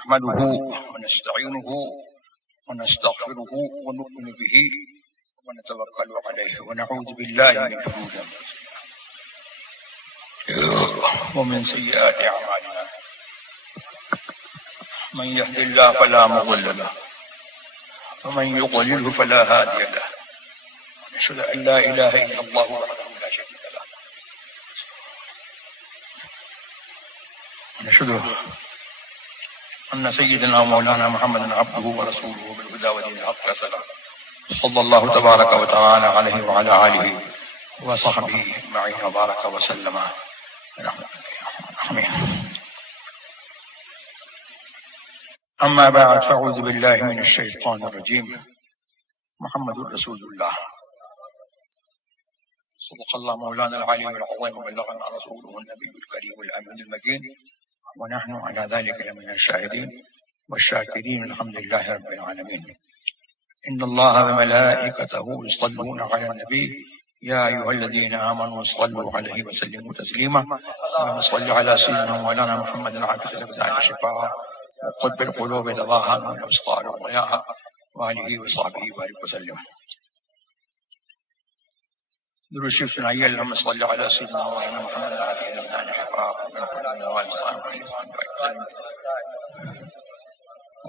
نحمده ونستعينه ونستغفره ونؤمن به ونتوكل عليه ونعوذ بالله من شرور أنفسنا ومن سيئات أعمالنا من يهد الله فلا مضل له ومن يضلله فلا هادي له ونشهد أن لا إله إلا الله وحده لا شريك له ونشهد أن سيدنا مولانا محمدا عبده ورسوله بالهدى ودين الحق صلى الله تبارك وتعالى عليه وعلى آله وصحبه أجمعين وبارك وسلم. أما بعد فأعوذ بالله من الشيطان الرجيم. محمد رسول الله صدق الله مولانا العلي العظيم وبلغنا رسوله النبي الكريم الأمين المكين ونحن على ذلك لمن الشاهدين والشاكرين الحمد لله رب العالمين. إن الله وملائكته يصلون على النبي يا أيها الذين آمنوا صلوا عليه وسلموا تسليما. اللهم صل على سيدنا مولانا محمد عبد الأبدان شفاء وقلب القلوب دواها والأبصار ضياها وآله وصحبه وبارك وسلم. درود شریف سنائیے. اللهم صل على سيدنا مولانا محمد عبد الأبدان شفاء وقلب القلوب دواها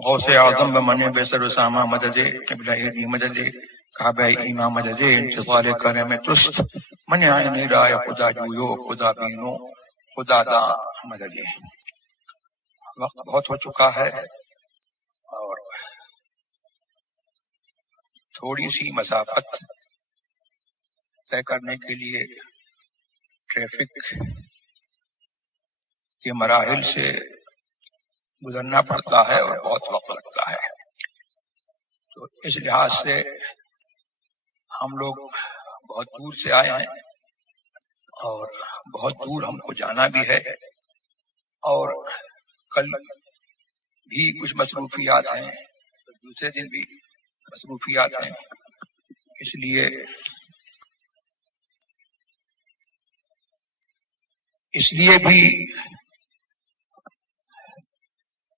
غوث اعظم بمن بسر اسامہ مدد قبلہ دی مدد کعبہ امام مدد انتظار کرم تست من عین رائے خدا جویو خدا بینو خدا دا مدد. وقت بہت ہو چکا ہے اور تھوڑی سی مسافت طے کرنے کے لیے ٹریفک کے مراحل سے گزرنا پڑتا ہے اور بہت وقت لگتا ہے. تو اس لحاظ سے ہم لوگ بہت دور سے آئے ہیں اور بہت دور ہم کو جانا بھی ہے اور کل بھی کچھ مصروفیات ہیں اور دوسرے دن بھی مصروفیات ہیں. اس لیے بھی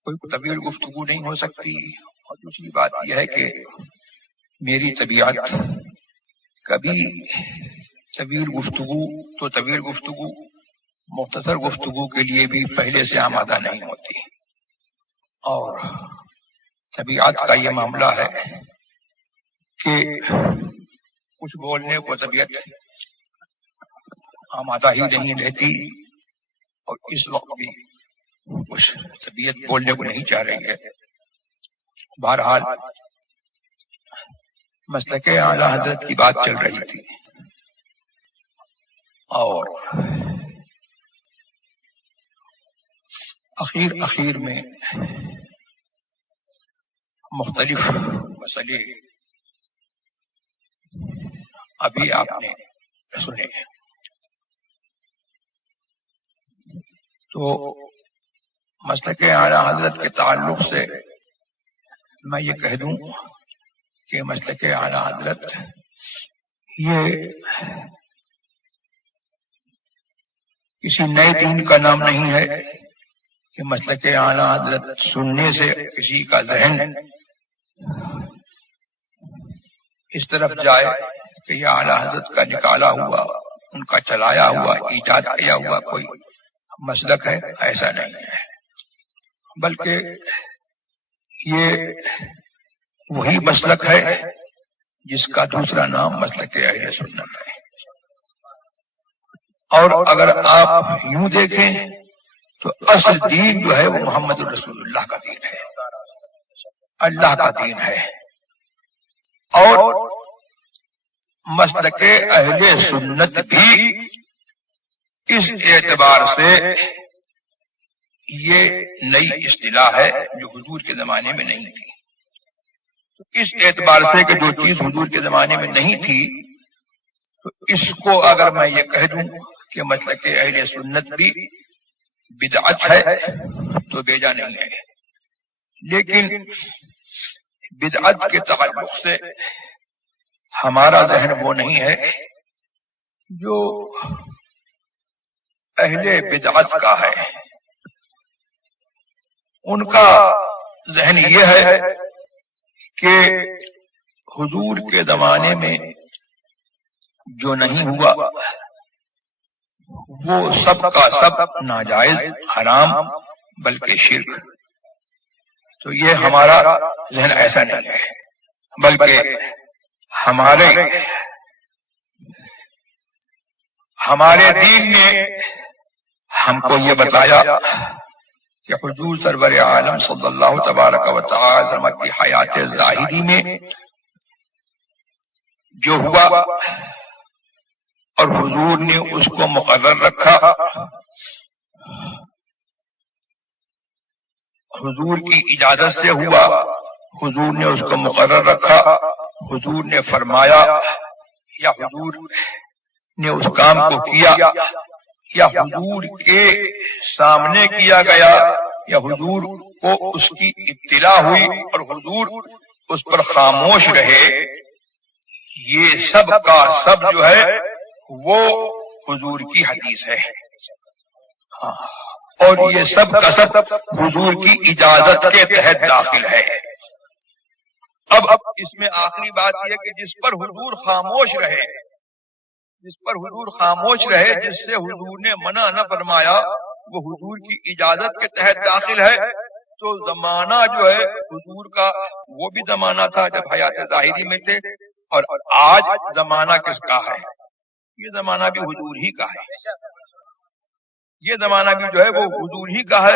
کوئی طویل گفتگو نہیں ہو سکتی. اور دوسری بات یہ ہے کہ میری طبیعت کبھی طویل گفتگو مختصر گفتگو کے لیے بھی پہلے سے آمادہ نہیں ہوتی. اور طبیعت کا یہ معاملہ ہے کہ کچھ بولنے کو طبیعت آمادہ ہی نہیں رہتی اور اس وقت بھی کچھ طبیعت بولنے کو نہیں چاہ رہی ہے. بہرحال مسلک اعلی حضرت کی بات چل رہی تھی اور اخیر میں مختلف مسئلے ابھی آپ نے سنے. تو مسلک اعلی حضرت کے تعلق سے میں یہ کہہ دوں کہ مسلک اعلی حضرت یہ کسی نئے دین کا نام نہیں ہے کہ مسلک اعلی حضرت سننے سے کسی کا ذہن اس طرف جائے کہ یہ اعلی حضرت کا نکالا ہوا ان کا چلایا ہوا ایجاد کیا ہوا کوئی مسلک ہے. ایسا نہیں ہے بلکہ یہ وہی مسلک ہے جس کا دوسرا نام مسلک اہل سنت ہے. اور اگر آپ یوں دیکھیں تو اصل دین جو ہے وہ محمد رسول اللہ کا دین ہے, اللہ کا دین ہے. اور مسلک اہل سنت بھی اس اعتبار سے یہ نئی اصطلاح ہے جو حضور کے زمانے میں نہیں تھی. اس اعتبار سے کہ جو چیز حضور کے زمانے میں نہیں تھی تو اس کو اگر میں یہ کہہ دوں کہ مسلک اہل سنت بھی بدعت ہے تو بیجا نہیں ہے. لیکن بدعت کے تعلق سے ہمارا ذہن وہ نہیں ہے جو اہل بدعت کا ہے. ان کا ذہن یہ ہے کہ حضور کے زمانے میں جو نہیں ہوا وہ سب کا سب ناجائز حرام بلکہ شرک. تو یہ ہمارا ذہن ایسا نہیں ہے، بلکہ ہمارے دین نے ہم کو یہ بتایا کہ حضور سرور عالم صلی اللہ تبارک و تعالی وسلم کی حیات ظاہری میں جو ہوا اور حضور نے اس کو مقرر رکھا، حضور کی اجازت سے ہوا، حضور نے اس کو مقرر رکھا، حضور نے فرمایا یا حضور نے اس کام کو کیا یا حضور کے سامنے کیا گیا یا حضور کو اس کی اطلاع ہوئی اور حضور اس پر خاموش رہے، یہ سب کا سب جو ہے وہ حضور کی حدیث ہے. اور یہ سب کا سب حضور کی اجازت کے تحت داخل ہے. اب اس میں آخری بات یہ کہ جس پر حضور خاموش رہے، جس پر حضور خاموش رہے، جس سے حضور نے منع نہ فرمایا، وہ حضور کی اجازت کے تحت داخل ہے. تو زمانہ جو ہے حضور کا وہ بھی زمانہ تھا جب حیات ظاہری میں تھے، اور آج زمانہ کس کا ہے؟ یہ زمانہ بھی حضور ہی کا ہے. یہ زمانہ بھی جو ہے وہ حضور ہی کا ہے.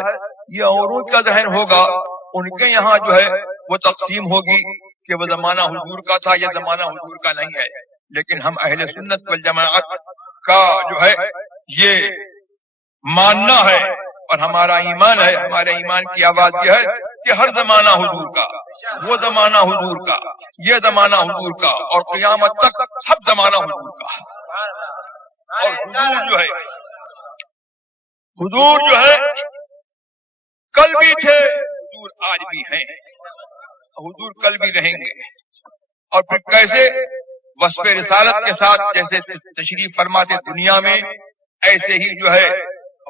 یہ اوروں کا ذہن ہوگا، ان کے یہاں جو ہے وہ تقسیم ہوگی کہ وہ زمانہ حضور کا تھا، یہ زمانہ حضور کا نہیں ہے. لیکن ہم اہل سنت والجماعت کا جو ہے یہ ماننا ہے اور ہمارا ایمان ہے، ہمارے ایمان کی آواز یہ ہے کہ ہر زمانہ حضور کا، وہ زمانہ حضور کا، یہ زمانہ حضور کا، اور قیامت تک سب زمانہ حضور کا. اور حضور جو ہے کل بھی تھے، حضور آج بھی ہیں، حضور کل بھی رہیں گے. اور پھر کیسے وصف رسالت کے ساتھ جیسے تشریف فرماتے دنیا میں، ایسے ہی جو ہے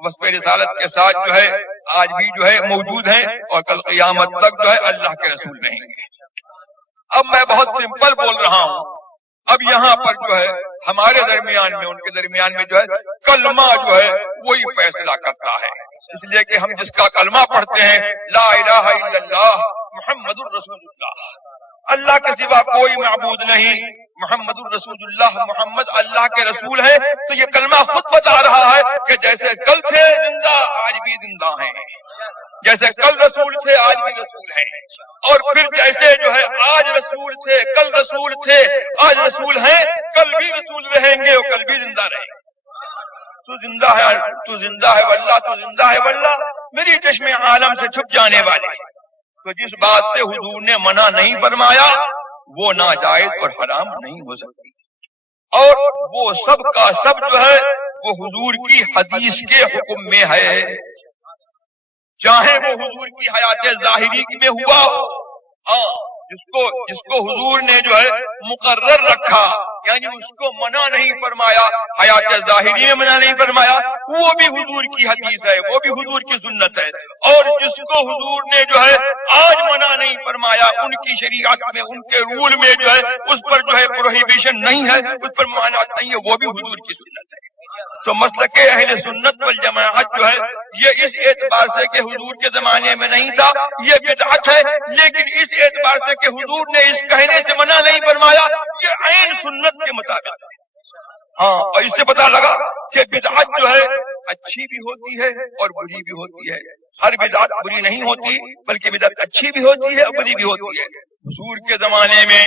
وصف رسالت کے ساتھ جو ہے آج بھی جو ہے موجود ہیں، اور کل قیامت تک جو ہے اللہ کے رسول رہیں گے. اب میں بہت سمپل بول رہا ہوں. اب یہاں پر جو ہے ہمارے درمیان میں، ان کے درمیان میں جو ہے کلمہ جو ہے وہی فیصلہ کرتا ہے. اس لیے کہ ہم جس کا کلمہ پڑھتے ہیں لا الہ الا اللہ محمد الرسول اللہ، اللہ کے سوا کوئی معبود نہیں، محمد الرسول اللہ، محمد اللہ کے رسول ہے. تو یہ کلمہ خود بتا رہا ہے کہ جیسے کل تھے زندہ آج بھی زندہ ہیں، جیسے کل رسول تھے آج بھی رسول ہیں، اور پھر جیسے جو ہے آج رسول تھے، کل رسول تھے، آج رسول ہیں، کل بھی رسول رہیں گے اور کل بھی زندہ رہیں گے. تو زندہ ہے، تو زندہ ہے واللہ، تو زندہ ہے واللہ، میری چشم عالم سے چھپ جانے والے. تو جس بات سے حضور نے منع نہیں فرمایا وہ ناجائز اور حرام نہیں ہو سکتی. اور وہ سب کا سب جو ہے وہ حضور کی حدیث کے حکم میں ہے، چاہے وہ حضور کی حیات ظاہری میں ہوا ہو، جس کو حضور نے جو ہے مقرر رکھا، یعنی اس کو منع نہیں فرمایا، حیات ظاہری میں منع نہیں فرمایا، وہ بھی حضور کی حدیث ہے، وہ بھی حضور کی سنت ہے. اور جس کو حضور نے جو ہے آج منع نہیں فرمایا، ان کی شریعت میں، ان کے رول میں جو ہے اس پر جو ہے پروہیبیشن نہیں ہے، اس پر ممانعت نہیں ہے، وہ بھی حضور کی سنت ہے. تو مسلک اہل سنت والجماعت جو ہے یہ اس اعتبار سے کہ حضور کے زمانے میں نہیں تھا یہ بدعت ہے، لیکن اس اعتبار سے کہ حضور نے اس کہنے سے منع نہیں فرمایا یہ عین سنت کے مطابق ہے. ہاں، اور اس سے پتہ لگا کہ بدعت جو ہے اچھی بھی ہوتی ہے اور بری بھی ہوتی ہے. ہر بدعت بری نہیں ہوتی بلکہ بدعت اچھی بھی ہوتی ہے اور بری بھی ہوتی ہے. حضور کے زمانے میں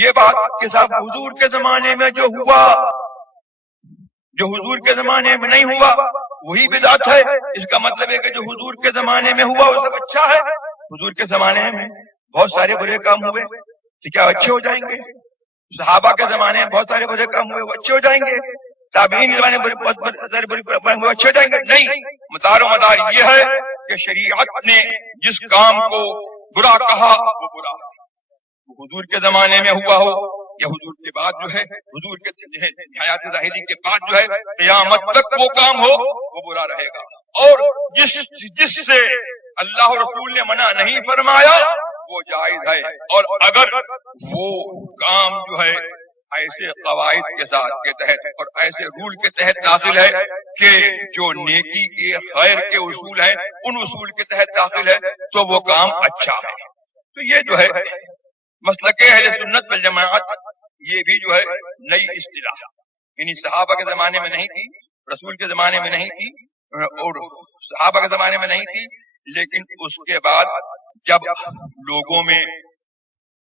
یہ بات کہ صاحب حضور کے زمانے میں جو ہوا، جو حضور کے زمانے میں نہیں ہوا وہی بدعت ہے. اس کا مطلب ہے کہ جو حضور کے زمانے میں ہوا وہ سب اچھا ہے. حضور کے زمانے میں بہت سارے برے کام ہوئے تو کیا اچھے ہو جائیں گے؟ صحابہ کے زمانے میں بہت سارے برے کام ہوئے، وہ اچھے ہو جائیں گے؟ تابعین کے زمانے میں بہت سارے برے کام ہوئے، اچھے ہو جائیں گے؟ نہیں. مدار و مدار یہ ہے کہ شریعت نے جس کام کو برا کہا وہ برا، حضور کے زمانے میں ہوا ہو یا حضور کے بعد جو ہے حضور کے حیات ظاہری کے بعد جو ہے قیامت تک وہ کام ہو وہ برا رہے گا. اور جس سے اللہ رسول نے منع نہیں فرمایا وہ جائز ہے، اور اگر وہ کام جو ہے ایسے قواعد کے ساتھ کے تحت اور ایسے رول کے تحت داخل ہے کہ جو نیکی کے خیر کے اصول ہیں ان اصول کے تحت داخل ہے تو وہ کام اچھا ہے۔ تو یہ جو ہے مسلک اہل سنت والجماعت، یہ بھی جو ہے نئی اصطلاح، یعنی صحابہ کے زمانے میں نہیں تھی، رسول کے زمانے میں نہیں تھی، اور صحابہ کے زمانے میں نہیں تھی، لیکن اس کے بعد جب لوگوں میں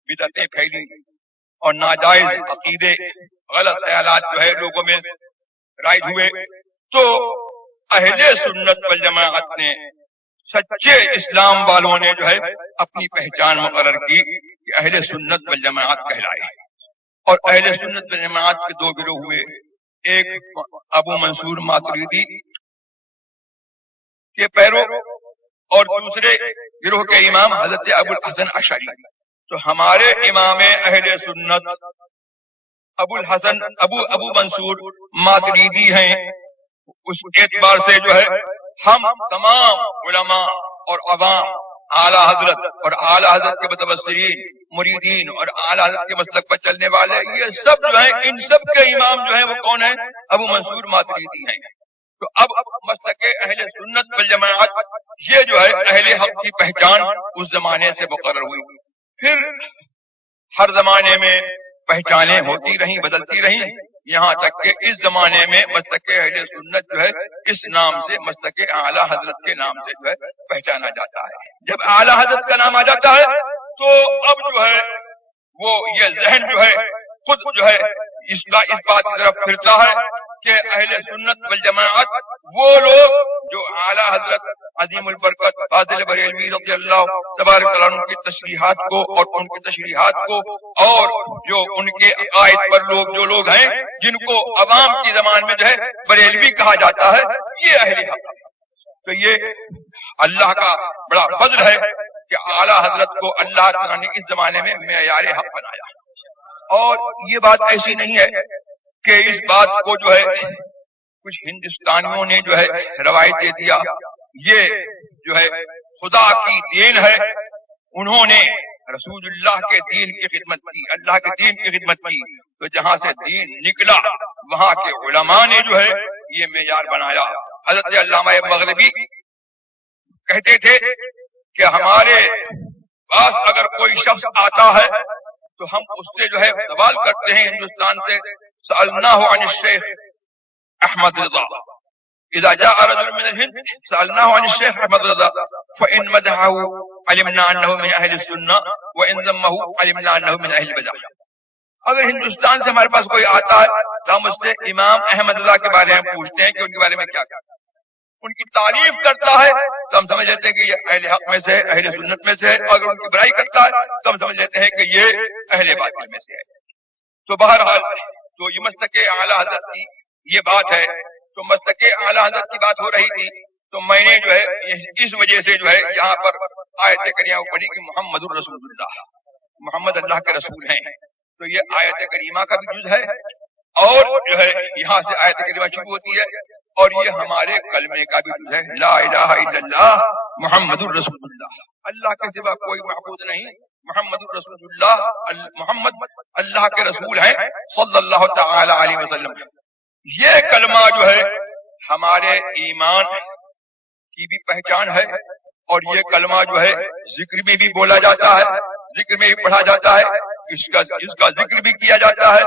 بدعتیں پھیلی اور ناجائز عقیدے، غلط خیالات جو ہے لوگوں میں رائج ہوئے، تو اہل سنت والجماعت نے، سچے اسلام والوں نے جو ہے اپنی پہچان مقرر کی کہ اہل سنت والجماعت کہلائے۔ اور اہل سنت والجماعت کے دو گروہ ہوئے، ایک ابو منصور ماتریدی کے پیرو اور دوسرے گروہ کے امام حضرت ابو الحسن اشعری۔ تو ہمارے امام اہل سنت ابو منصور ماتریدی ہیں، اس اعتبار سے جو ہے ہم تمام علماء اور عوام اعلیٰ حضرت اور اعلیٰ حضرت کے متبصرین مریدین اور اعلیٰ حضرت کے مسلک پر چلنے والے، یہ سب جو ہیں ان سب کے امام جو ہیں وہ کون ہیں؟ ابو منصور ماتریدی ہیں۔ تو اب مسلک اہل سنت والجماعت، یہ جو ہے اہل حق کی پہچان اس زمانے سے مقرر ہوئی، پھر ہر زمانے میں پہچانیں ہوتی رہیں، بدلتی رہیں، یہاں تک کہ اس زمانے میں مسلک اہل سنت جو ہے اس نام سے، مسلک اعلیٰ حضرت کے نام سے جو ہے پہچانا جاتا ہے۔ جب اعلیٰ حضرت کا نام آ جاتا ہے تو اب جو ہے وہ یہ ذہن جو ہے خود جو ہے اس بات کی طرف پھرتا ہے کہ اہل سنت والجماعت وہ لوگ جو اعلیٰ حضرت عظیم البرکت فاضل بریلوی رضی اللہ تبارک تعالیٰ عنہ کی تشریحات کو اور ان کی تشریحات کو، اور جو ان کے عقائد پر جو لوگ ہیں جن کو عوام کی زبان میں جو ہے بریلوی کہا جاتا ہے، یہ اہل حق۔ تو یہ اللہ کا بڑا فضل ہے کہ اعلیٰ حضرت کو اللہ تعالیٰ نے اس زمانے میں معیار حق بنایا۔ اور یہ بات ایسی نہیں ہے کہ اس بات کو جو ہے کچھ ہندوستانیوں نے جو ہے روایت دے دیا، یہ جو ہے خدا کی دین ہے، انہوں نے رسول اللہ کے دین کی خدمت کی، اللہ کے دین کی خدمت کی، تو جہاں سے دین نکلا وہاں کے علماء نے جو ہے یہ معیار بنایا۔ حضرت علامہ مغربی کہتے تھے کہ ہمارے پاس اگر کوئی شخص آتا ہے تو ہم اس سے جو ہے سوال کرتے ہیں ہندوستان سے، سألناہ عن الشیخ احمد رضا، اذا جاء رجل من الهند سألناه عن الشيخ احمد رضا فإن مدحه علمنا انه من اهل السنة وإن ذمه علمنا انه من اهل البدع۔ اگر ہندوستان سے ہمارے پاس کوئی آتا ہے تو ہم اس سے امام احمد رضا کے بارے میں پوچھتے ہیں کہ ان کے بارے میں کیا کہتے ہیں، ان کی تعریف کرتا ہے تو ہم سمجھ لیتے ہیں کہ یہ اہل حق میں سے ہے، اہل سنت میں سے ہے، اور اگر ان کی برائی کرتا ہے تو ہم سمجھ لیتے ہیں کہ یہ اہل باطل میں سے ہے۔ تو بہرحال تو یہ مسلک اعلیٰ حضرت کی یہ بات ہے، تو مسلک اعلیٰ حضرت کی بات ہو رہی تھی، تو میں نے جو ہے اس وجہ سے جو ہے یہاں پر آیت کریمہ پڑھی کہ محمد الرسول اللہ، محمد اللہ کے رسول ہیں، تو یہ آیت کریمہ کا بھی جز ہے، اور جو ہے یہاں سے آیت کریمہ شروع ہوتی ہے، اور یہ ہمارے کلمے کا بھی جز ہے، لا الہ الا اللہ محمد الرسول اللہ، اللہ کے سوا کوئی معبود نہیں، محمد الرسول اللہ، محمد اللہ کے رسول ہیں صلی اللہ تعالی علیہ وسلم۔ یہ کلمہ جو ہے ہمارے ایمان کی بھی پہچان ہے، اور یہ کلمہ جو ہے ذکر میں بھی بولا جاتا ہے، ذکر میں بھی پڑھا جاتا ہے، اس کا ذکر بھی کیا جاتا ہے،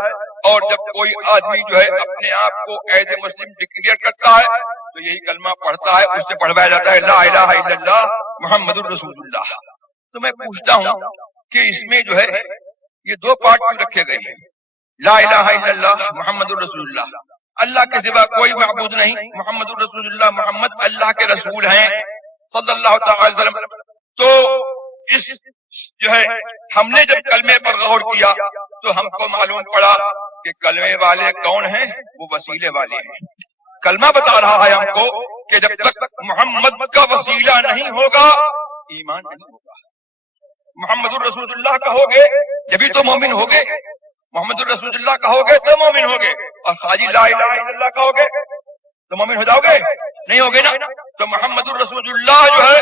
اور جب کوئی آدمی جو ہے اپنے آپ کو ایز اے مسلم ڈکلیئر کرتا ہے تو یہی کلمہ پڑھتا ہے، اس سے پڑھوایا جاتا ہے لا الہ الا اللہ محمد الرسول اللہ۔ تو میں پوچھتا ہوں کہ اس میں جو ہے یہ دو پارٹ کیوں رکھے گئے ہیں؟ لا الہ الا اللہ محمد الرسول اللہ، اللہ کے سوا کوئی معبود نہیں، محمد الرسول اللہ، محمد اللہ کے رسول ہیں صلی اللہ تعالی وسلم۔ تو اس جو ہے ہم نے جب کلمے پر غور کیا تو ہم کو معلوم پڑا کہ کلمے والے کون ہیں؟ وہ وسیلے والے ہیں۔ کلمہ بتا رہا ہے ہم کو کہ جب تک محمد کا وسیلہ نہیں ہوگا ایمان نہیں ہوگا۔ محمد الرسول اللہ کہو گے جبھی تو مومن ہوگے، محمد الرسول اللہ کہو گے تو مومن ہوگے، اور خالی لا الہ الا اللہ کہو گے تو مومن ہو جاؤ گے؟ نہیں ہوگے نا۔ تو محمد الرسول اللہ جو ہے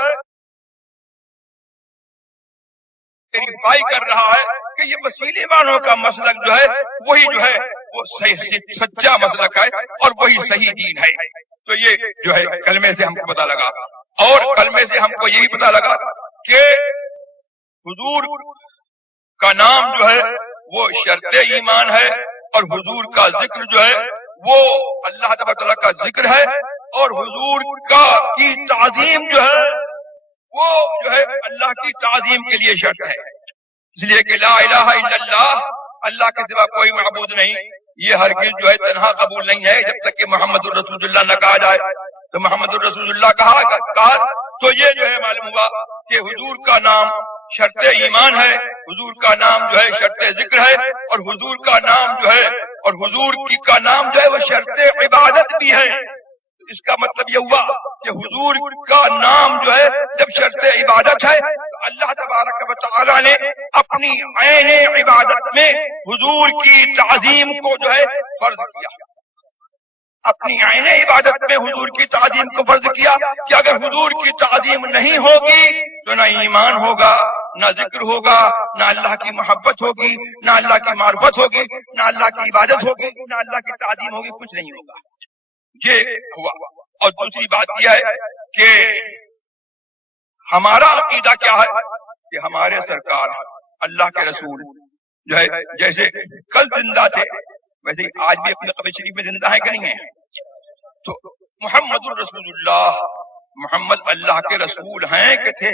ویریفائی کر رہا ہے کہ یہ وسیلے والوں کا مسلک جو ہے وہی جو ہے وہ صحیح سچا مسلک ہے اور وہی صحیح دین ہے. تو یہ جو ہے کلمے سے ہم کو پتا لگا. اور کلمے سے ہم کو یہ بھی پتا لگا کہ حضور کا نام جو ہے وہ شرط ایمان ہے، اور حضور کا ذکر جو ہے وہ اللہ تبارک تعالیٰ کا ذکر ہے، اور حضور کی تعظیم جو ہے وہ جو ہے اللہ کی تعظیم کے لیے شرط ہے. اس لیے کہ لا الہ الا اللہ، اللہ کے سوا کوئی معبود نہیں، یہ ہرگز جو ہے تنہا قبول نہیں ہے جب تک کہ محمد الرسول اللہ نہ کہا جائے. تو محمد الرسول اللہ کہا تو یہ جو ہے معلوم ہوا کہ حضور کا نام شرط ایمان ہے، حضور کا نام جو ہے شرط ذکر ہے، اور حضور کا نام جو ہے اور حضور کا نام جو ہے وہ شرط عبادت بھی ہے. اس کا مطلب یہ ہوا کہ حضور کا نام جو ہے جب شرط عبادت ہے تو اللہ تبارک و تعالی نے اپنی عین عبادت میں حضور کی تعظیم کو جو ہے فرض کیا. اپنی عین عبادت میں حضور کی تعظیم کو فرض کیا کہ اگر حضور کی تعظیم نہیں ہوگی تو نہ ایمان ہوگا، نہ ذکر ہوگا، نہ اللہ کی محبت ہوگی، نہ اللہ کی معرفت ہوگی، نہ اللہ کی عبادت ہوگی، نہ اللہ کی تعظیم ہوگی، کچھ نہیں ہوگا. یہ ہوا. اور دوسری بات یہ ہے کہ ہمارا عقیدہ کیا ہے کہ ہمارے سرکار اللہ کے رسول جو ہے جیسے کل زندہ تھے ویسے آج بھی اپنے قبر شریف میں زندہ ہے کہ نہیں ہے. تو محمد الرسول اللہ، محمد اللہ کے رسول ہیں کہ تھے؟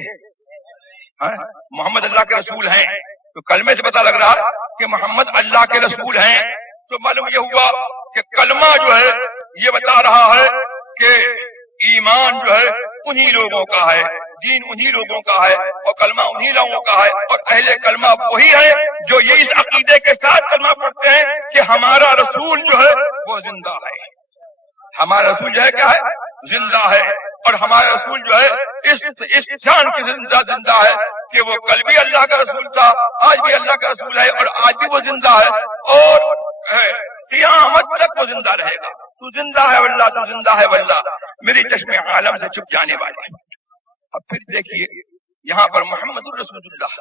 محمد اللہ کے رسول ہیں. تو کلمے سے پتہ لگ رہا ہے کہ محمد اللہ کے رسول ہیں. تو معلوم یہ ہوا کہ کلمہ جو ہے یہ بتا رہا ہے کہ ایمان جو ہے انہی لوگوں کا ہے، دین انہی لوگوں کا ہے، اور کلمہ انہی لوگوں کا ہے، اور اہل کلمہ وہی ہے جو یہ اس عقیدے کے ساتھ کلمہ پڑھتے ہیں کہ ہمارا رسول جو ہے وہ زندہ ہے. ہمارا رسول جو ہے کیا ہے؟ زندہ ہے. اور ہمارا رسول جو ہے اس شان کی زندہ ہے کہ وہ کل بھی اللہ کا رسول تھا، آج بھی اللہ کا رسول ہے، اور آج بھی وہ زندہ ہے، اور قیامت تک وہ زندہ رہے گا. تو زندہ ہے واللہ، تو زندہ ہے واللہ، میری چشم عالم سے چھپ جانے والے. اب پھر دیکھیے یہاں پر محمد الرسول اللہ،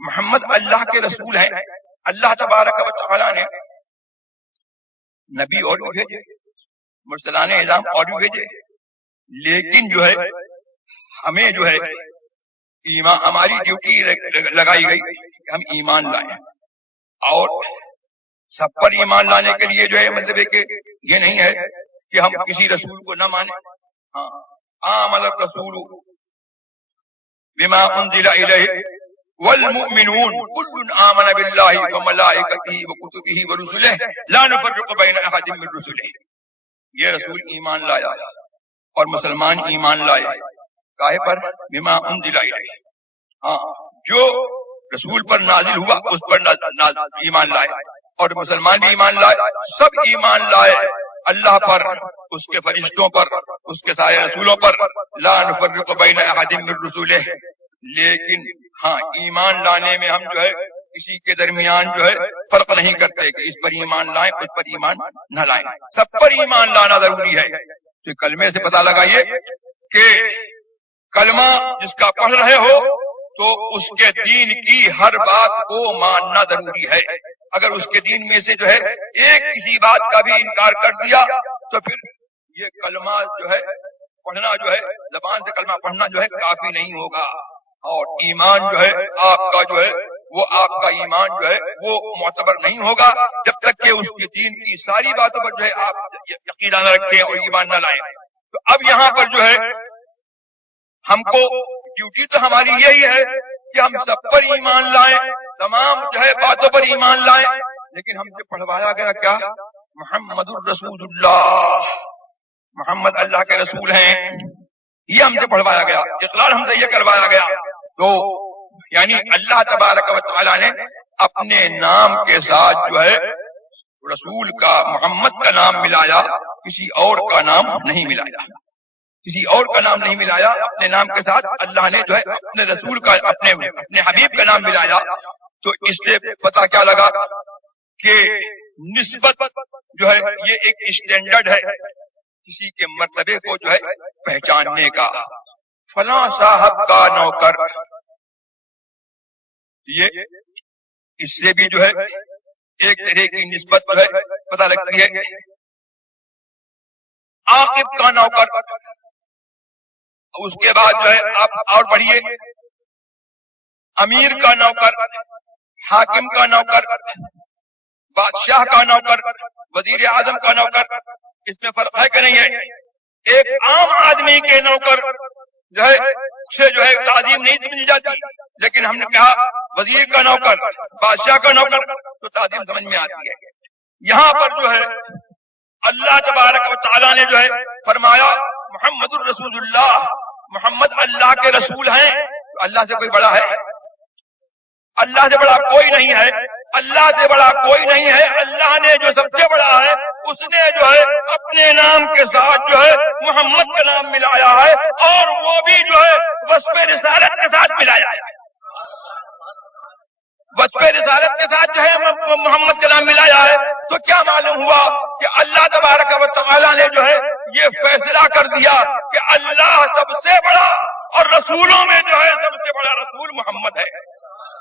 محمد اللہ کے رسول ہیں. اللہ تبارک و تعالی نے نبی اور بھی بھیجے، مرسلان اعظام اور بھی بھیجے، لیکن جو ہے ہمیں جو ہے ایمان، ہماری ڈیوٹی لگائی گئی کہ ہم ایمان لائیں. اور سب پر ایمان لانے کے لیے جو ہے مطلب ہے کہ یہ نہیں ہے کہ ہم کسی رسول کو نہ مانیں. آمن الرسول بما انزل الیہ والمؤمنون كل آمن باللہ وملائکتہ وکتبہ ورسلہ لا نفرق بین احد من رسلہ. یہ رسول ایمان لایا اور مسلمان ایمان لائے کاہے پر؟ بما انزل الیہ، جو رسول پر نازل ہوا اس پر ایمان لائے، اور مسلمان بھی ایمان لائے، سب ایمان لائے اللہ پر، اس کے فرشتوں پر، اس کے سارے رسولوں پر. لا نفرق بین احد من رسولہ. لیکن ہاں ایمان لانے میں ہم جو ہے کسی کے درمیان جو ہے فرق نہیں کرتے کہ اس پر ایمان لائیں اس پر ایمان نہ لائیں، سب پر ایمان لانا ضروری ہے. تو کلمے سے پتہ لگا یہ کہ کلمہ جس کا پڑھ رہے ہو تو اس کے دین کی ہر بات کو ماننا ضروری ہے. اگر اس کے دین میں سے جو ہے ایک کسی بات کا بھی انکار کر دیا تو پھر یہ کلمہ جو ہے پڑھنا جو ہے زبان سے کلمہ پڑھنا جو ہے کافی نہیں ہوگا. اور ایمان جو ہے آپ کا جو ہے وہ آپ کا ایمان جو ہے وہ معتبر نہیں ہوگا جب تک کہ اس کے دین کی ساری باتوں پر جو ہے آپ یقین نہ رکھیں اور ایمان نہ لائیں. تو اب یہاں پر جو ہے ہم کو ڈیوٹی تو ہماری یہی ہے کہ ہم سب پر ایمان لائیں، تمام جو ہے باتوں پر ایمان لائیں، لیکن ہم سے پڑھوایا گیا کیا؟ محمد الرسول اللہ، محمد اللہ کے رسول ہیں، یہ ہم سے پڑھوایا گیا، اقرار ہم سے یہ کروایا گیا. تو یعنی اللہ تبارک و تعالی نے اپنے نام کے ساتھ جو ہے رسول کا، محمد کا نام ملایا، کسی اور کا نام نہیں ملایا، کسی اور کا نام نہیں ملایا. اپنے نام کے ساتھ اللہ نے جو ہے اپنے رسول کا، اپنے حبیب کا نام ملایا. تو اس سے پتہ کیا لگا کہ نسبت جو ہے یہ ایک اسٹینڈرڈ ہے کسی کے مرتبے کو جو ہے پہچاننے کا. فلاں صاحب کا نوکر یہ اس سے بھی جو ہے ایک طرح کی نسبت جو ہے پتہ لگتی ہے. عاقب کا نوکر، اس کے بعد جو ہے آپ اور پڑھیے، امیر کا نوکر، حاکم کا نوکر، بادشاہ کا نوکر، وزیر اعظم کا نوکر، اس میں فرق ہے کہ نہیں ہے؟ ایک عام آدمی کے نوکر جو ہے اسے جو ہے تعظیم نہیں مل جاتی، لیکن ہم نے کہا وزیر کا نوکر، بادشاہ کا نوکر تو تعظیم سمجھ میں آتی ہے. یہاں پر جو ہے اللہ تبارک و تعالیٰ نے جو ہے فرمایا محمد الرسول اللہ، محمد اللہ کے رسول ہیں. اللہ سے کوئی بڑا ہے؟ اللہ سے بڑا کوئی نہیں ہے، اللہ سے بڑا کوئی نہیں ہے. اللہ نے جو سب سے بڑا ہے اس نے جو ہے اپنے نام کے ساتھ جو ہے محمد کا نام ملایا ہے، اور وہ بھی جو ہے وصف رسالت کے ساتھ ملایا ہے. وصف رسالت کے ساتھ جو ہے محمد کا نام ملایا ہے. تو کیا معلوم ہوا کہ اللہ تبارک و تعالیٰ نے جو ہے یہ فیصلہ کر دیا کہ اللہ سب سے بڑا، اور رسولوں میں جو ہے سب سے بڑا رسول محمد ہے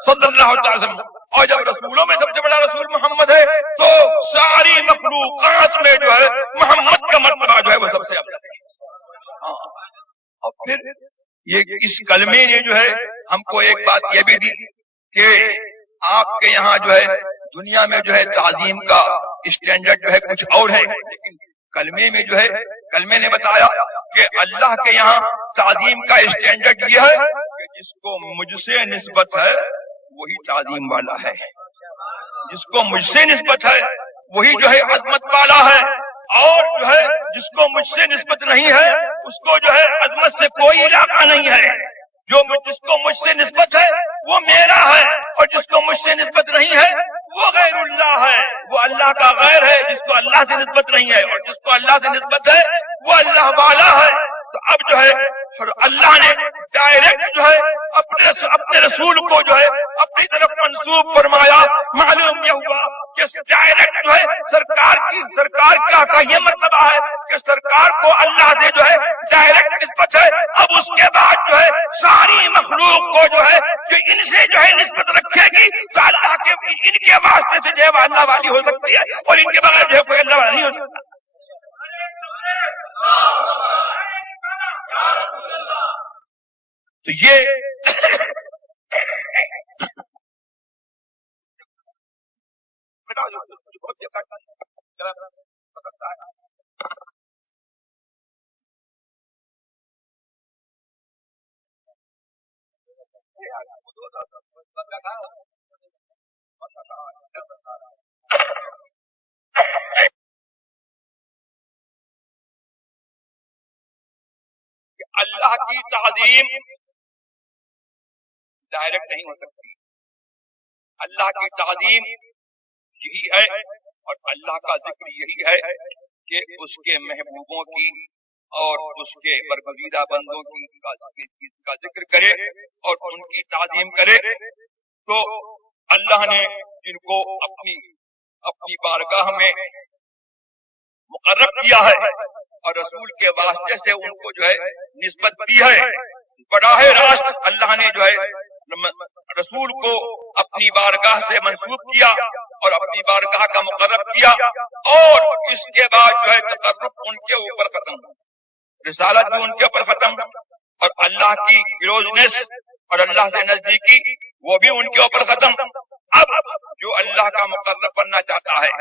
صلی اللہ علیہ وسلم. اور جب رسولوں میں سب سے بڑا رسول محمد ہے تو ساری مخلوقات میں جو ہے محمد کا مرتبہ جو ہے وہ سب سے افضل ہے. اور پھر یہ اس کلمے نے جو ہے ہم کو ایک بات یہ بھی دی کہ آپ کے یہاں جو ہے دنیا میں جو ہے تعظیم کا اسٹینڈرڈ جو ہے کچھ اور ہے، لیکن کلمے میں جو ہے کلمے نے بتایا کہ اللہ کے یہاں تعظیم کا اسٹینڈرڈ یہ ہے کہ جس کو مجھ سے نسبت ہے وہی تعظیم والا ہے، جس کو مجھ سے نسبت ہے وہی جو ہے عظمت والا ہے، اور جو ہے جس کو مجھ سے نسبت نہیں ہے اس کو جو ہے عظمت سے کوئی علاقہ نہیں ہے. جس کو مجھ سے نسبت ہے وہ میرا ہے، اور جس کو مجھ سے نسبت نہیں ہے وہ غیر اللہ ہے، وہ اللہ کا غیر ہے. جس کو اللہ سے نسبت نہیں ہے اور جس کو اللہ سے نسبت ہے وہ اللہ والا ہے. تو اب جو ہے اللہ نے ڈائریکٹ جو ہے اپنے رسول کو جو ہے اپنی طرف منسوب فرمایا. معلوم یہ ہوا کہ ڈائریکٹ جو ہے سرکار کا یہ مرتبہ ہے کہ سرکار کو اللہ سے جو ہے ڈائریکٹ نسبت ہے. اب اس کے بعد جو ہے ساری مخلوق کو جو ہے کہ ان سے جو ہے نسبت رکھے گی تو اللہ کے ان کے واسطے سے جو ہے وہ اللہ والی ہو سکتی ہے، اور ان کے بغیر جو ہے کوئی اللہ والا نہیں ہو سکتا. تو یہ اللہ کی تعظیم ڈائریکٹ نہیں ہو سکتی. اللہ کی تعظیم یہی ہے اور اللہ کا ذکر یہی ہے کہ اس کے محبوبوں کی اور اس کے برگزیدہ بندوں کا ذکر کرے اور ان کی تعظیم کرے. تو اللہ نے جن کو اپنی بارگاہ میں مقرر کیا ہے اور رسول کے واسطے سے ان کو جو ہے نسبت دی ہے، براہ راست اللہ نے جو ہے رسول کو اپنی بارگاہ سے منسوب کیا اور اپنی بارگاہ کا مقرر کیا، اور اس کے بعد جو ہے تقرب ان کے اوپر ختم، رسالت بھی ان کے اوپر ختم، اور اللہ کی کلوزنس اور اللہ سے نزدیکی وہ بھی ان کے اوپر ختم. اب جو اللہ کا مقرر بننا چاہتا ہے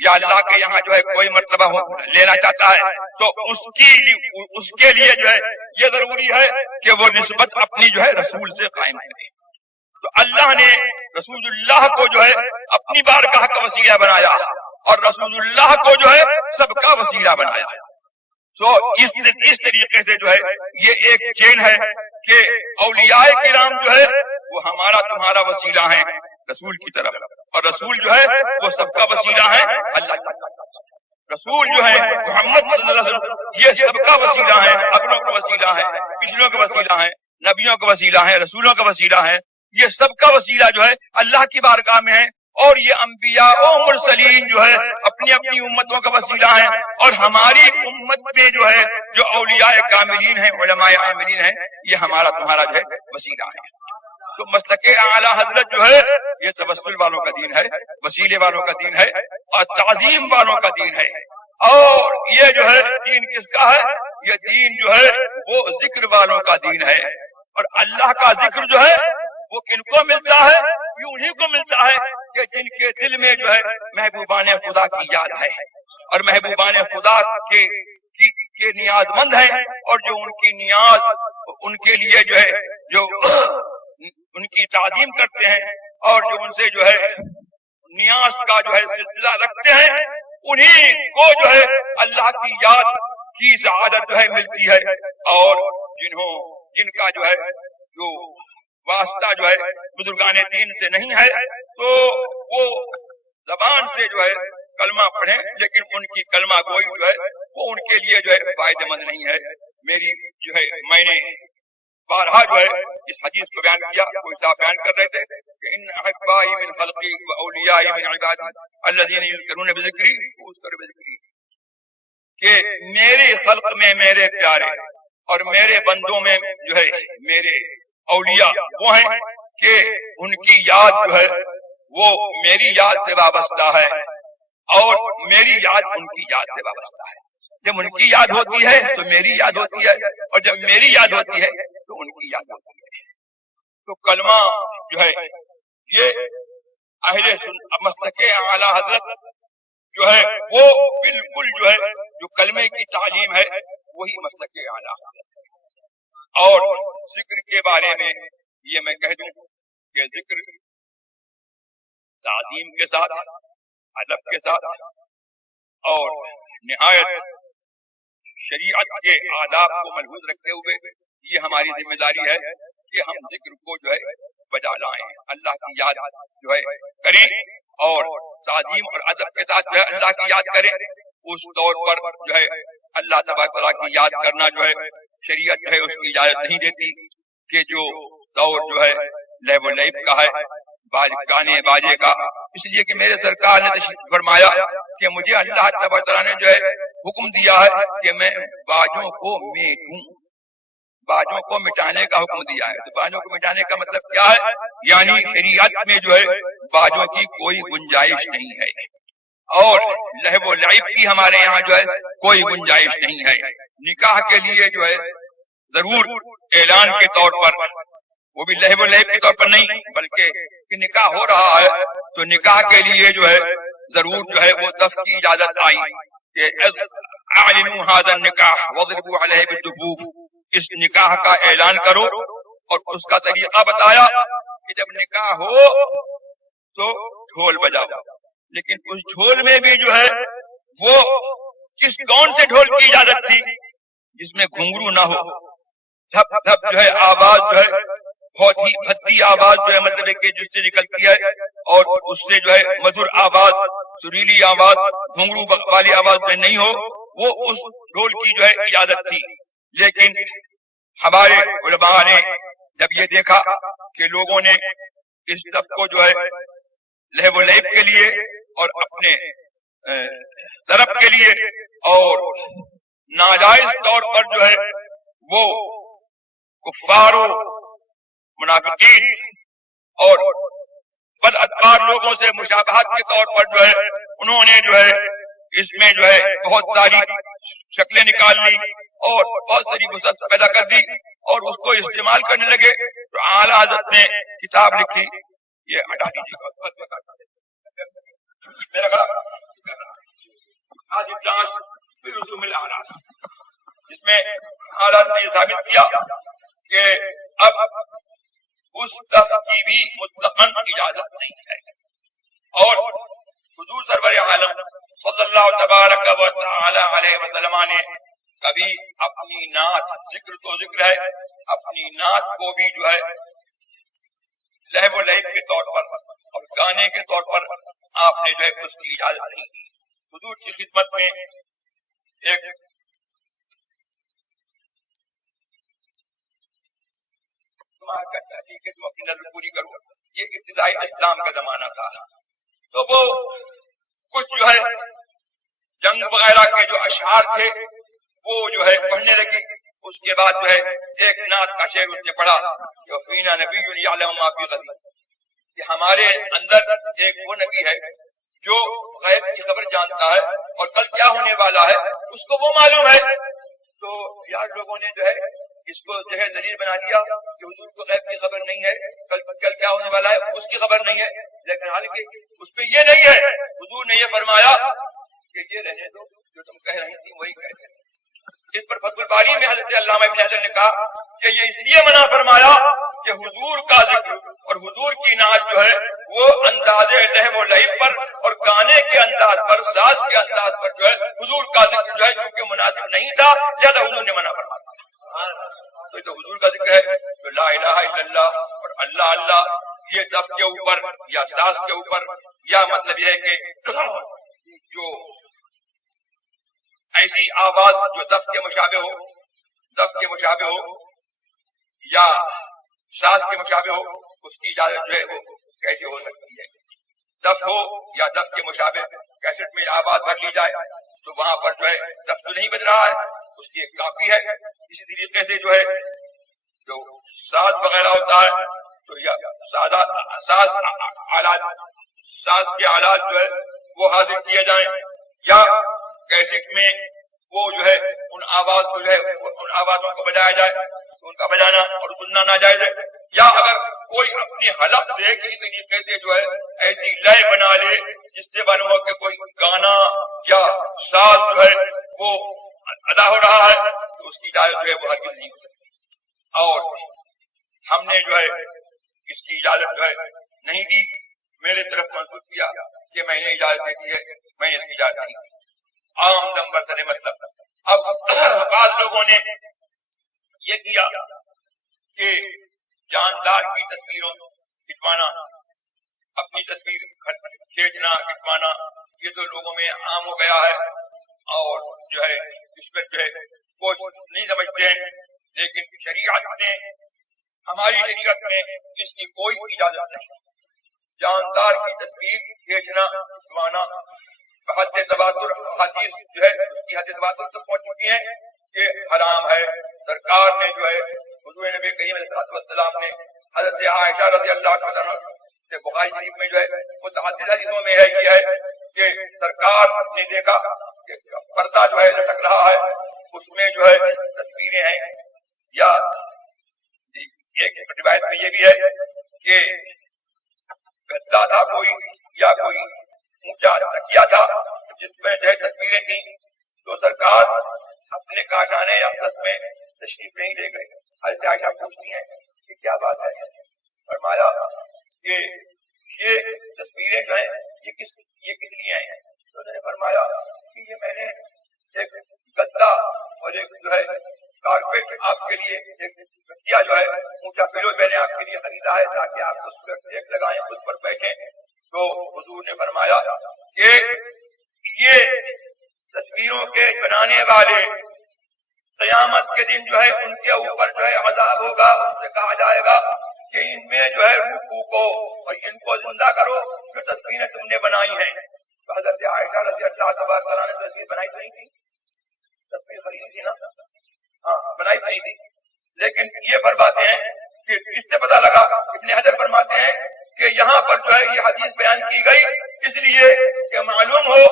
یا اللہ کے یہاں جو ہے کوئی مرتبہ لینا چاہتا ہے تو اس کے لیے جو ہے یہ ضروری ہے کہ وہ نسبت اپنی جو ہے رسول سے قائم کرے. تو اللہ نے رسول اللہ کو جو ہے اپنی بارگاہ کا وسیلہ بنایا اور رسول اللہ کو جو ہے سب کا وسیلہ بنایا. تو اس طریقے سے جو ہے یہ ایک چین ہے کہ اولیاء کرام جو ہے وہ ہمارا تمہارا وسیلہ ہے رسول کی طرف، اور رسول جو ہے وہ سب کا وسیلہ ہے اللہ کی طرف. رسول جو ہے محمد صلی اللہ علیہ وسلم یہ سب کا وسیلہ ہے، اپنوں کا وسیلہ ہے، پچھلوں کا وسیلہ ہے، نبیوں کا وسیلہ ہے، رسولوں کا وسیلہ ہے. یہ سب کا وسیلہ جو ہے اللہ کی بارگاہ میں ہے، اور یہ انبیاء و مرسلین جو ہے اپنی اپنی امتوں کا وسیلہ ہیں، اور ہماری امت میں جو ہے جو اولیاء کاملین ہیں، علماء عاملین ہیں، یہ ہمارا تمہارا جو ہے وسیلہ ہے. تو مسلک اعلی حضرت جو ہے یہ توسل والوں کا دین ہے، وسیلے والوں کا دین ہے اور تعظیم والوں کا دین ہے. اور یہ جو ہے دین کس کا ہے؟ یہ دین جو ہے وہ ذکر والوں کا دین ہے. اور اللہ کا ذکر جو ہے وہ کن کو ملتا ہے؟ یہ انہیں کو ملتا ہے کہ جن کے دل میں جو ہے محبوبان خدا کی یاد ہے اور محبوبان خدا کے نیاز مند ہیں، اور جو ان کی نیاز ان کے لیے جو ہے جو ان کی تعظیم کرتے ہیں اور جو ان سے جو ہے نیاز کا جو ہے سلسلہ رکھتے ہیں، انہیں کو جو ہے اللہ کی یاد کی سعادت جو ہے ملتی ہے. اور جن کا جو ہے جو واسطہ جو ہے بزرگان دین سے نہیں ہے تو وہ زبان سے جو ہے کلمہ پڑھیں لیکن ان کی کلمہ گوئی جو ہے وہ ان کے لیے جو ہے فائدہ مند نہیں ہے. میری جو ہے میں نے بارہا جو ہے اس حدیث کو بیان کیا. کوئی صاحب بیان کر رہے تھے کہ ان احبائی من خلقی و اولیائی من عبادی الذین یذکرون بذکری اذکر بذکری، کہ میرے خلق میں میرے پیارے اور میرے بندوں میں جو ہے میرے اولیاء وہ ہیں کہ ان کی یاد جو ہے وہ میری یاد سے وابستہ ہے اور میری یاد ان کی یاد سے وابستہ ہے. جب ان کی یاد ہوتی ہے تو میری یاد ہوتی ہے اور جب میری یاد ہوتی ہے تو ان کی یاد ہوتی ہے. تو کلمہ جو ہے یہ اہل مسلک اعلی حضرت جو ہے وہ بالکل جو ہے جو کلمے کی تعلیم ہے وہی مسلک اعلی حضرت ہے. اور ذکر کے بارے میں یہ میں کہہ دوں کہ ذکر تعظیم کے ساتھ، ادب کے ساتھ اور نہایت شریعت کے آداب کو ملحوظ رکھتے ہوئے یہ ہماری ذمہ داری ہے کہ ہم ذکر کو جو ہے بجا لائیں، اللہ کی یاد جو ہے کریں اور تعظیم اور ادب کے ساتھ جو ہے اللہ کی یاد کریں. اس طور پر جو ہے اللہ تبارک و تعالیٰ کی یاد کرنا جو ہے شریعت جو ہے اس کی اجازت نہیں دیتی کہ جو دور جو ہے لہو و لعب کا ہے، گانے باجے کا. اس لیے کہ میرے سرکار نے تشریف فرمایا کہ مجھے اللہ تبارک و تعالیٰ نے جو ہے حکم دیا ہے کہ میں باجوں کو میٹوں، باجوں کو مٹانے کا حکم دیا ہے. تو باجوں کو مٹانے کا مطلب کیا ہے؟ یعنی شریعت میں جو ہے باجوں کی کوئی گنجائش نہیں ہے اور لہو و لعب کی ہمارے یہاں جو ہے کوئی گنجائش نہیں ہے. نکاح کے لیے جو ہے ضرور اعلان کے طور پر، وہ بھی لہو و لعب کے طور پر نہیں بلکہ کہ نکاح ہو رہا ہے تو نکاح کے لیے جو ہے ضرور جو ہے وہ دف کی اجازت آئی کہ اعلنوا ھذا النکاح واضربوا علیہ بالدفوف، اس نکاح کا اعلان کرو. اور اس کا طریقہ بتایا کہ جب نکاح ہو تو ڈھول بجاؤ، لیکن اس ڈھول میں بھی جو ہے وہ کون سے ڈھول کی اجازت تھی؟ جس میں گھنگرو نہ ہو، دھپ دھپ جو ہے آواز جو ہے بہت ہی بھدی آواز جو ہے مطلب کہ جس سے نکلتی ہے اور اس سے جو ہے مدھر آواز، سریلی آواز، گھنگرو والی آواز میں نہیں ہو، وہ اس ڈھول کی جو ہے اجازت تھی. لیکن ہمارے علماء نے جب یہ دیکھا کہ لوگوں نے اس دف کو جو ہے لہو و لعب کے لیے اور اپنے طرف کے لیے اور ناجائز طور پر جو ہے وہ کفار و منافقین اور بد ادبار لوگوں سے مشابہت کے طور پر جو ہے انہوں نے جو ہے اس میں جو ہے بہت ساری شکلیں نکال لی اور بہت ساری وسعت پیدا کر دی اور اس کو استعمال کرنے لگے. تو اعلیٰ حضرت نے کتاب لکھی، یہ ہٹا دیجیے میرا جس میں اعلیٰ حضرت نے ثابت کیا کہ اب اس دف کی بھی مطلقاً اجازت نہیں ہے. اور حضور سرور عالم صلی اللہ تبارک و تعالی علیہ وسلم نے کبھی اپنی نعت، ذکر تو ذکر ہے، اپنی نعت کو بھی جو ہے لہو و لعب کے طور پر اور گانے کے طور پر آپ نے جو ہے اس کی اجازت نہیں دی. حضور کی خدمت میں ایک کرتا تھی کہ تم اپنی نظر پوری کرو. یہ ابتدائی اسلام کا زمانہ تھا تو وہ کچھ جو ہے جنگ وغیرہ کے جو اشعار تھے وہ جو ہے پڑھنے لگی. اس کے بعد جو ہے ایک نعت کا شعر اس نے پڑھا کہ فینا نبی یعلم ما فی غد، کہ ہمارے اندر ایک وہ نبی ہے جو غیب کی خبر جانتا ہے اور کل کیا ہونے والا ہے اس کو وہ معلوم ہے. تو یار لوگوں نے جو ہے اس کو جو ہے دلیل بنا لیا کہ حضور کو غیب کی خبر نہیں ہے، کل کیا ہونے والا ہے اس کی خبر نہیں ہے، لیکن حالانکہ اس پہ یہ نہیں ہے. حضور نے یہ فرمایا کہ یہ رہنے دو، جو تم کہہ رہی تھی وہی کہہ رہے. اس پر فتح الباری میں حضرت علامہ ابن حجر نے کہا کہ یہ اس لیے منع فرمایا کہ حضور کا ذکر اور حضور کی نعت جو ہے وہ انداز لہو و لعب پر اور گانے کے انداز پر، ساز کے انداز پر جو ہے حضور کا ذکر جو ہے چونکہ مناسب نہیں تھا لہذا حضور نے منع فرمایا. تو حضور کا ذکر ہے تو لا الہ الا اللہ اور اللہ اللہ یہ دف کے اوپر یا ساز کے اوپر، یا مطلب یہ ہے کہ جو ایسی آواز جو دف کے مشابہ ہو یا ساز کے مشابہ ہو، اس کی اجازت جو ہے وہ کیسے ہو سکتی ہے؟ دف ہو یا دف کے مشابہ کیسٹ میں آواز بھر لی جائے تو وہاں پر جو ہے دف تو نہیں بج رہا ہے، اس کی ایک کاپی ہے. اسی طریقے سے جو ہے جو ساز وغیرہ ہوتا ہے تو یا ساز کے آلات جو ہے وہ حاضر کیے جائیں، یا کیسٹ میں وہ جو ہے ان آوازوں کو بجایا جائے تو ان کا بجانا اور سننا ناجائز ہے. یا اگر کوئی اپنی حلق سے کسی طریقے سے جو ہے ایسی لے بنا لے جس سے معلوم ہو کہ کوئی گانا یا ساز جو ہے وہ ادا ہو رہا ہے تو اس کی اجازت جو ہے وہ ہرگز نہیں ہو سکتی. اور ہم نے جو ہے اس کی اجازت جو ہے نہیں دی، میرے طرف منسوخ کیا کہ میں نے اجازت دے دی ہے، میں نے اس کی اجازت نہیں دی. عام دم برسر مطلب. اب بعض لوگوں نے یہ کیا کہ جاندار کی تصویروں کھنچوانا، اپنی تصویر کھینچنا کھنچوانا، یہ تو لوگوں میں عام ہو گیا ہے اور جو ہے اس پر جو ہے وہ نہیں سمجھتے ہیں. لیکن شریعت میں، ہماری شریعت میں اس کی کوئی اجازت نہیں. جاندار کی تصویر کھینچنا کھنچوانا حد تواتر حدیث جو ہے اس کی حد تواتر تک پہنچ چکی ہے کہ حرام ہے. سرکار نے جو ہے حضور نبی کریم علیہ السلام نے حضرت عائشہ رضی اللہ عنہا سے بخاری شریف میں جو ہے متعدد حدیثوں میں ہے یہ ہے کہ سرکار نے دیکھا کہ پردہ جو ہے لٹک رہا ہے، اس میں جو ہے تصویریں ہیں. یا ایک روایت میں یہ بھی ہے کہ گدا تھا کوئی یا کوئی اونچا تکیا تھا جس میں جو ہے تصویریں تھیں، تو سرکار اپنے کاشانے اقدس میں تشریف نہیں لے گئے. حضرت عائشہ پوچھتی ہیں کہ کیا بات ہے؟ فرمایا کہ یہ تصویریں جو ہیں یہ کس لیے آئے ہیں؟ تو انہوں نے فرمایا کہ یہ میں نے ایک گدا اور ایک جو ہے کارپیٹ آپ کے لیے، ایک تکیا جو ہے اونچا پلو میں نے آپ کے لیے خریدا ہے تاکہ آپ اس پر ٹیک لگائیں، اس پر بیٹھیں. تو حضور نے فرمایا کہ یہ تصویروں کے بنانے والے قیامت کے دن جو ہے ان کے اوپر جو ہے عذاب ہوگا. ان سے کہا جائے گا کہ ان میں جو ہے روحوں کو اور ان کو زندہ کرو جو تصویریں تم نے بنائی ہیں. تو حضرت عائشہ رضی اللہ تبارک تعالیٰ نے تصویر بنائی تو نہیں تھی، تصویر خریدی تھی نا، ہاں بنائی تو نہیں تھی. لیکن یہ فرماتے ہیں کہ اس سے پتہ لگا، ابن حجر فرماتے ہیں کہ یہاں پر جو ہے یہ حدیث بیان کی گئی اس لیے کہ معلوم ہو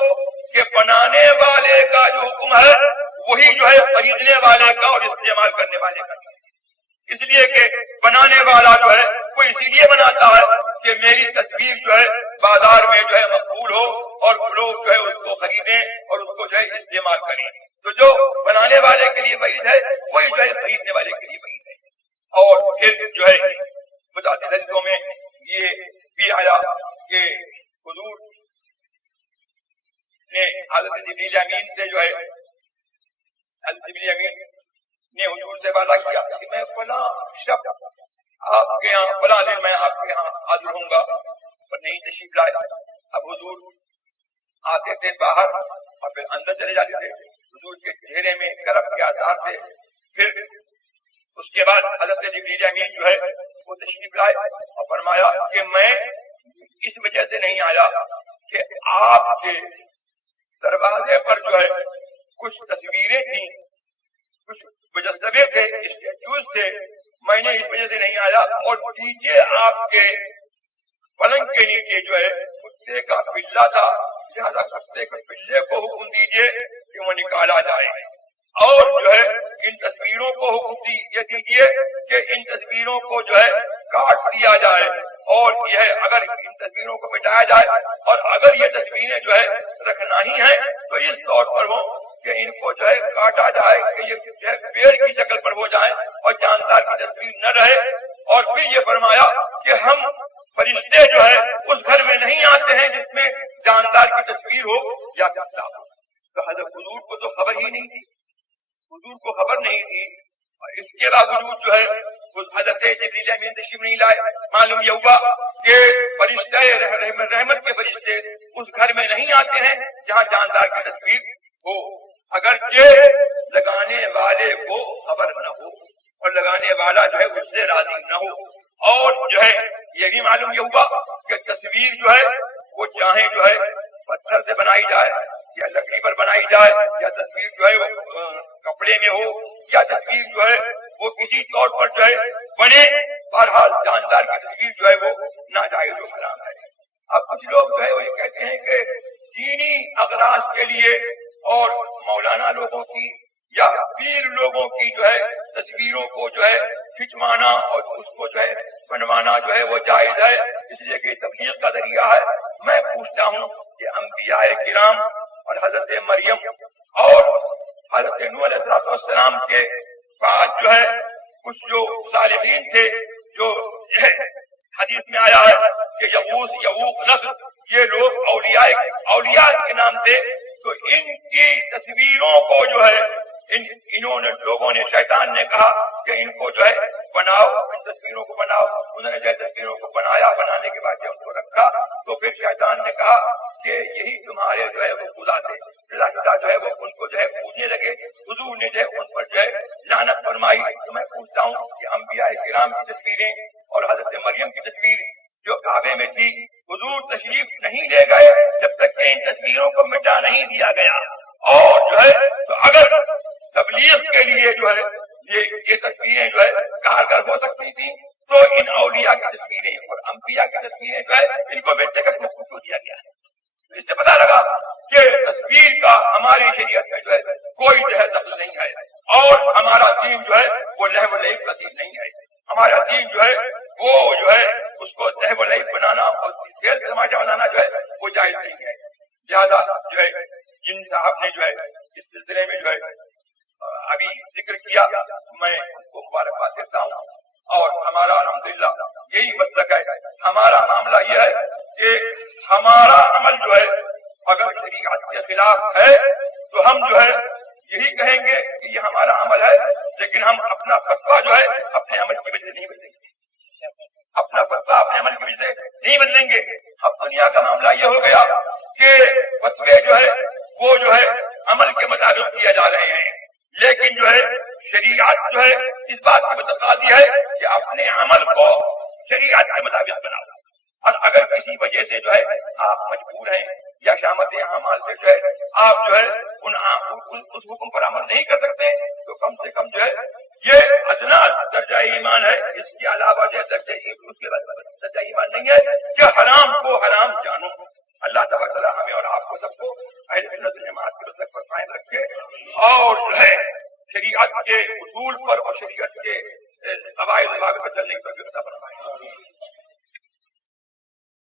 کہ بنانے والے کا جو حکم ہے وہی جو ہے خریدنے والے کا اور استعمال کرنے والے کا. اس لیے کہ بنانے والا جو ہے وہ اسی لیے بناتا ہے کہ میری تصویر جو ہے بازار میں جو ہے مقبول ہو اور لوگ جو ہے اس کو خریدیں اور اس کو جو ہے استعمال کریں. تو جو بنانے والے کے لیے وعید ہے وہی جو ہے خریدنے والے کے لیے وعید ہے. اور پھر جو ہے متعدد حدیثوں میں یہ بھی آیا کہ حضور نے حضرت جبریل امین سے جو ہے حضرت جبریل امین نے حضور سے وعدہ کیا کہ میں فلاں شب آپ کے یہاں فلاں دن میں آپ کے یہاں حاضر ہوں گا، پر نہیں تشریف لائے. اب حضور آتے تھے باہر اور پھر اندر چلے جاتے تھے. حضور کے چہرے میں کرب کے آثار تھے. پھر اس کے بعد حضرت جبریل امین جو ہے وہ تشریف لائے اور فرمایا کہ میں اس وجہ سے نہیں آیا کہ آپ کے دروازے پر جو ہے کچھ تصویریں تھیں، کچھ مجسمے تھے، اسٹیچوز تھے، میں نے اس وجہ سے نہیں آیا، اور نیچے آپ کے پلنگ کے نیچے جو ہے کتے کا پلہ تھا، لہٰذا کتے کے پلے کو حکم دیجیے کہ وہ نکالا جائے، اور جو ہے ان تصویروں کو حکم یہ دیجیے کہ ان تصویروں کو جو ہے کاٹ دیا جائے، اور یہ اگر ان تصویروں کو مٹایا جائے، اور اگر یہ تصویریں جو ہے رکھنا ہی ہے تو اس طور پر ہو کہ ان کو جو ہے کاٹا جائے کہ یہ جو ہے پیڑ کی شکل پر ہو جائے اور جاندار کی تصویر نہ رہے، اور پھر یہ فرمایا کہ ہم فرشتے جو ہے اس گھر میں نہیں آتے ہیں جس میں جاندار کی تصویر ہو یا کتا ہو۔ تو حضرت حضور کو تو خبر ہی نہیں تھی، حضور کو خبر نہیں تھی، اور اس کے باوجود جو ہے اس حضرت جبریل امین تشریف نہیں لائے۔ معلوم یہ ہوا کہ فرشتے رحمت کے فرشتے اس گھر میں نہیں آتے ہیں جہاں جاندار کی تصویر ہو، اگرچہ لگانے والے کو خبر نہ ہو اور لگانے والا جو ہے اس سے راضی نہ ہو، اور جو ہے یہ بھی معلوم یہ ہوا کہ تصویر جو ہے وہ چاہے جو ہے پتھر سے بنائی جائے یا لکڑی پر بنائی جائے، یا تصویر جو ہے وہ کپڑے میں ہو، یا تصویر جو ہے وہ کسی طور پر جو ہے بنے، بہرحال جاندار کی تصویر جو ہے وہ ناجائز و حرام ہے۔ اب کچھ لوگ جو ہے وہ یہ کہتے ہیں کہ دینی اغراض کے لیے اور مولانا لوگوں کی یا پیر لوگوں کی جو ہے تصویروں کو جو ہے کھنچوانا اور اس کو جو ہے بنوانا جو ہے وہ جائز ہے، اس لیے کہ تبلیغ کا ذریعہ ہے۔ میں پوچھتا ہوں کہ انبیاء کرام اور حضرت مریم اور حضرت نوح علیہ السلام کے بعد جو ہے کچھ جو صالحین تھے، جو حدیث میں آیا ہے کہ یغوث یعوق نصر، یہ لوگ اولیاء کے نام تھے، تو ان کی تصویروں کو جو ہے انہوں نے لوگوں نے، شیطان نے کہا کہ ان کو جو ہے بناؤ، ان تصویروں کو بناؤ۔ انہوں نے جو ہے تصویروں کو بنایا، بنانے کے بعد جب ان کو رکھا تو پھر شیطان نے کہا کہ یہی تمہارے جو ہے وہ خدا تھے، خدا جو ہے وہ ان کو جو ہے پوجنے لگے، حضور نے جو ہے ان پر جو ہے لعنت فرمائی۔ تو میں پوچھتا ہوں کہ انبیاء کرام کی تصویریں اور حضرت مریم کی تصویر جو کعبے میں تھی، حضور تشریف نہیں لے گئے جب تک کہ ان تصویروں کو مٹا نہیں دیا گیا، اور جو ہے تو اگر تبلیغ کے لیے جو ہے یہ تصویریں جو ہے کارگر ہو سکتی تھی تو ان اولیاء کی تصویریں اور انبیاء کی تصویریں جو ہے ان کو بیچے کا حکم کیوں دیا گیا ہے؟ اس سے پتا لگا کہ تصویر کا ہماری شریعت میں جو ہے کوئی جو ہے دخل نہیں ہے، اور ہمارا دین جو ہے وہ لہو و لعب کا دین نہیں ہے۔ ہمارا دین جو ہے وہ جو ہے اس کو لہو و لعب بنانا اور کھیل تماشا بنانا جو ہے وہ جائز نہیں ہے۔ زیادہ جو ہے جن صاحب نے جو ہے اس سلسلے میں جو ہے ابھی ذکر کیا، میں ان کو مبارکباد دیتا ہوں، اور ہمارا الحمدللہ یہی مسلک ہے۔ ہمارا معاملہ یہ ہے کہ ہمارا عمل جو ہے اگر شریعت کے خلاف ہے تو ہم جو ہے یہی کہیں گے کہ یہ ہمارا عمل ہے، لیکن ہم اپنا فتویٰ جو ہے اپنے عمل کی وجہ سے نہیں بدلیں گے، اپنا فتویٰ اپنے عمل کی وجہ سے نہیں بدلیں گے۔ اب دنیا کا معاملہ یہ ہو گیا کہ فتوے جو ہے وہ جو ہے عمل کے مطابق کیا جا رہے ہیں، لیکن جو ہے شریعت جو ہے اس بات کی متقاضی ہے کہ اپنے عمل کو شریعت کے مطابق بناؤ، اور اگر کسی وجہ سے جو ہے آپ مجبور ہیں یا شامت اعمال سے جو ہے آپ جو ہے اس حکم پر عمل نہیں کر سکتے تو کم سے کم جو ہے یہ ادنا درجہ ایمان ہے، اس کے علاوہ جو درجہ اس کے بعد درجہ ایمان نہیں ہے کہ حرام کو حرام جانو۔ اللہ تبارک و تعالیٰ ہمیں اور آپ کو سب کو اہل سنت جماعت کے مسلک پر قائم رکھے، اور جو ہے شریعت کے اصول پر اور شریعت کے